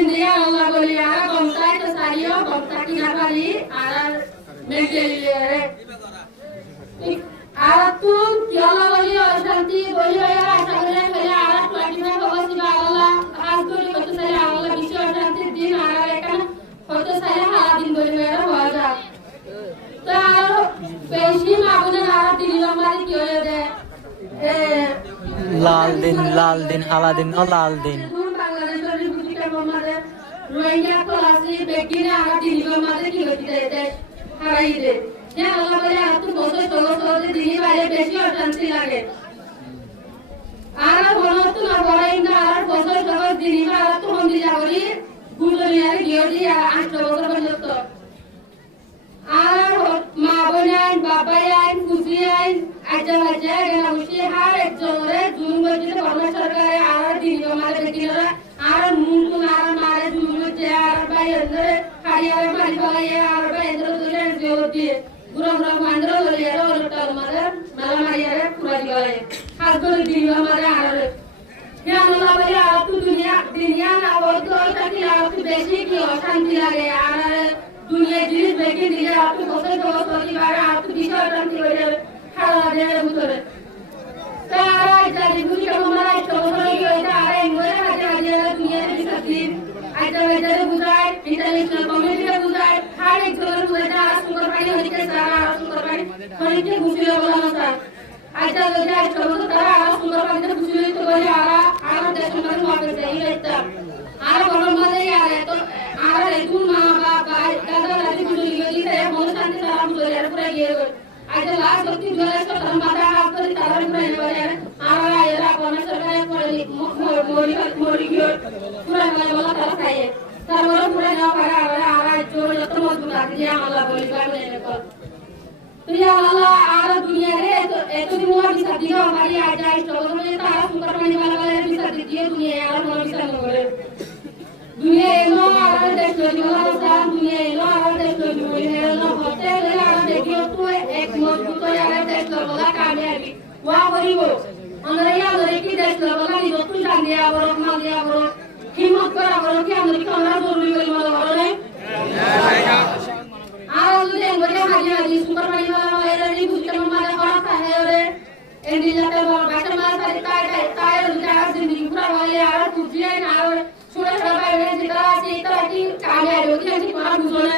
bekin dia Allah boli ara gomta to sariyo gomta ki na bali ara mentally ara tu kyala boli shanti boli ara sagale kale ara 25 August ba Allah आज तो कत सारे Allah विश्व शांति दिन ara ekan কত সালে হারা দিন বলি মেরা হওয়া যায় তো আর বেশি মাগুনে ara দিন আমাদের কি হয়ে যায় লাল দিন হালা দিন ও লাল দিন বাংলাদেশের বুঝিটা আমাদের রোহিঙ্গা কলাসি বেকিনে আগা দিন আমাদের কি হইতে দেয় হারাই দে যে আল্লাহ বলে আর তো বছর 16 দিন বাইরে বেশি অশান্তি লাগে আর হলো তো না রোহিঙ্গা আর বছর 16 দিন আর তো মন্দি যাবলি গুলরিয়ার গিয়দি 8 বছর পর্যন্ত আর মা বোনান বাবায়ান কুসিয়ান আজা আজা গেনা মুশি হার একজরে জুন বজিতে বাংলা সরকারে আর দিন আমাদের বেকিনরা আর মুন্টু আর মারে জুন বজে আর বাই এন্দ্রে খারিয়ারে মারি বলায়ে আর বাই এন্দ্রে দুলে জোতি গুরম রহমানদ্র বলিয়ারে ওলটাল মারে মালা মারিয়ারে পুরা দিবালে হাত ধরে দিন আমারে আর হে আল্লাহ বলে আর তো দুনিয়া না বলতো তাকি আর তো বেশি কি অশান্তি লাগে আর দুনিয়া জিনিস বেকে দিলে আপনি বছর দশ পরিবার আপনি বিশাল শান্তি হয়ে যাবে খাওয়া দেওয়ার ভিতরে তারা জানি বুঝি আমরা সবাই হইতা আর এমরে হাতে হাতে দুনিয়ার বিসাতি আইতা বাজারে বুঝায় ইন্টারন্যাশনাল কমিউনিটিতে বুঝায় আর এক জনের বুঝায় আর সুন্দর পানি হইতে সারা আর সুন্দর পানি হইতে বুঝিয়ে বলা না আইতা বাজারে সবাই তারা আর সুন্দর পানিতে বুঝিয়ে তো বলে আর দেশের মানুষ হবে এই হইতা আর বড় মধ্যে আর এত আর এগুন মা বাবা দাদা দাদি বুঝিয়ে গিয়ে মন শান্তি সারা বুঝিয়ে আর পুরো গিয়ে আইতা লাস্ট অব্দি জলে সব ধর্মটা আর করে তারা পুরো এবারে আর এরা কোন সরকারে মরি গিয়ে পুরো বলা তারা খায় তারপরে পুরো না পারে আর জোর যত মজবুত আছে যে আল্লাহ বলি পারবে এরকম তুইয়া আল্লাহ আর দুনিয়ারে এত দিন ওর বিচার দিও আমারই আজ আই সবসময় তারা সুন্দর পানি वाला বিচার দিয়ে দুনিয়া আর মন বিচার করে দুনিয়া এলো আর দেশ লইলো আর দুনিয়া এলো আর দেশ লইলো এলো হতে আর দেখিও তো এক মজবুত আর দেশ লইলো কামিয়াবি ওয়া করিব আমরা ইয়ারে কি দেশ লইলো নি যত জানি আবার মা দিয়া আবার হিম্মত করে আবার কি আমরা কি আমরা জরুরি বলি বলা বলো নাই আর যদি এমরে হাজি সুন্দর পানি वाला এর বুঝতে মানে করা থাকে ওরে এন্ডিলাতে বড় বাটা মার সাথে তাই রুজার জিন্দেগি পুরা বলে আর তুজিয়ে না সুরে সবাই যেটা আছে এটা কি কামে আর ওকে কি করা বুঝো না